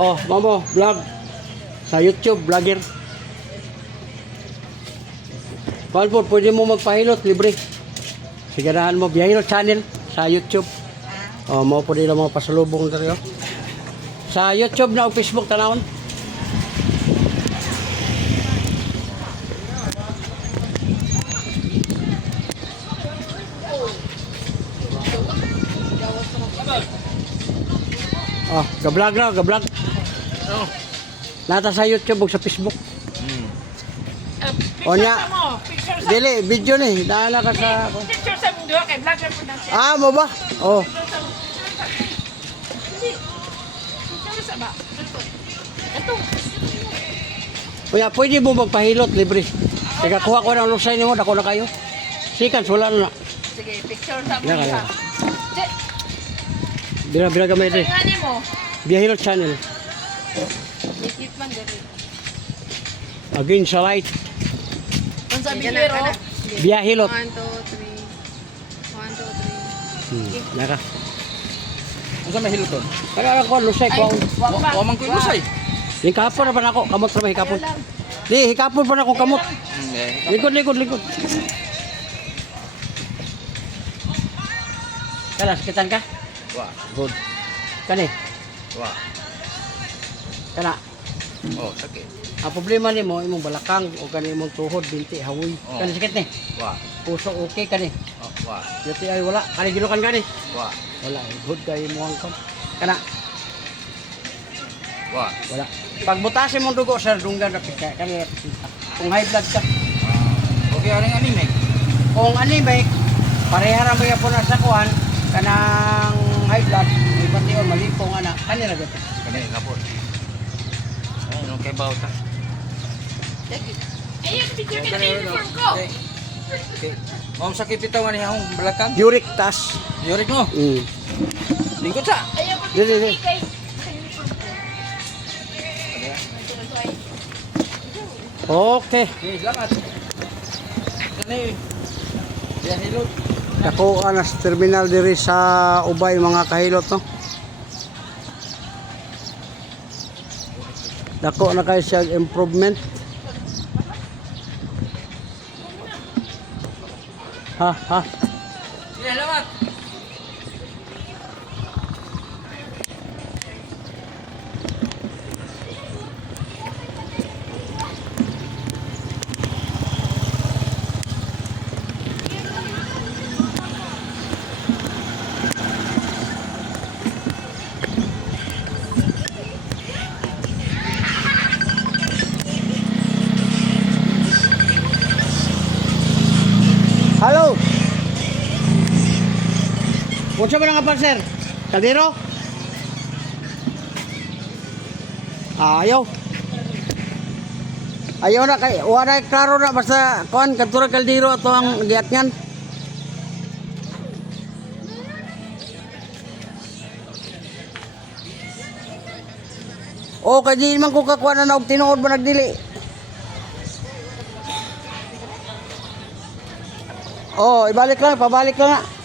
Oh, mamo, vlog. Sa YouTube, vlogger. Kung po, pwede mo magpahilot, libre. Sigarahan mo, Biyahilot channel sa YouTube. Oh, mo po nila mga pasalubong tayo. Sa YouTube na o Facebook, tanawon. Oh, ga-vlog na, ga-vlog. Oh. Nata sa YouTube o sa Facebook. O Picture nya, sa mo. Picture sa dili, video ni. Naala ka sa... Picture sa mundo kay vlogger po na siya. Ah, mo ba? Oh. Picture sa ba? Ito. Kuya, pwede mo magpahilot, libre. Teka, kuha ko ng lusay niyo, dako na kayo. Sikans, wala na. Sige, picture sa Yan mundo. kaya. Bira-bira gamay rin. Ngani mo? Biyahilot channel. Dikit man diri. Again sa right. Kung sa bihero. Biyahilot. 1 2 3. 1 2 3. Naka. Ano sa mahilot doon? Kaya ako, lusay ko. wag ba? Wamang ko ilusay. Yung kapon na pa na ako. Kamot pa ba hikapon? Di, hikapon pa na ako kamot. Likod, likod, likod. Kala, sakitan ka? Wa. Good. Kani? Wa. Kana. Oh, sakit. Ang problema ni mo, imong balakang o kani imong tuhod, binti, hawoy. Oh. Kani sakit ni. Wa. Puso okay kani. Oh, wa. Yati ay wala. Kani gilukan kani. Wa. Wala. Good kay mo ang kam. Kana. Wa. Wala. Pag butasin mong dugo sa dunggan na kani kung high blood ka. Okay, aring aning Kung anemic, pareha ra may po na sa kuan kanang high blood, ibati o malipong ana, kani ra gyud. Kani kapon. Ano kay bawta? Ayun, picture ka na uniform ko. Okay. Mom sakit bitaw nga ni akong balakang. Uric tas. Yorik mo. Lingkod sa. Ayun, Di, di, di. kay sa uniform ko. Okay. Okay, salamat. Kani. Biyahilot. Dako anas terminal diri sa Ubay mga kahilot no. Dako na kay siya improvement. Ha. Salamat. Hello. Unsa ba nga sir? Kaldero? Ayaw. Ayaw na kay wala klaro na basta kuan kadtura kaldero ato ang giat niyan. O kay di man ko kakuha na og tinuod ba nagdili. Oh, ibalik lang, pabalik lang nga.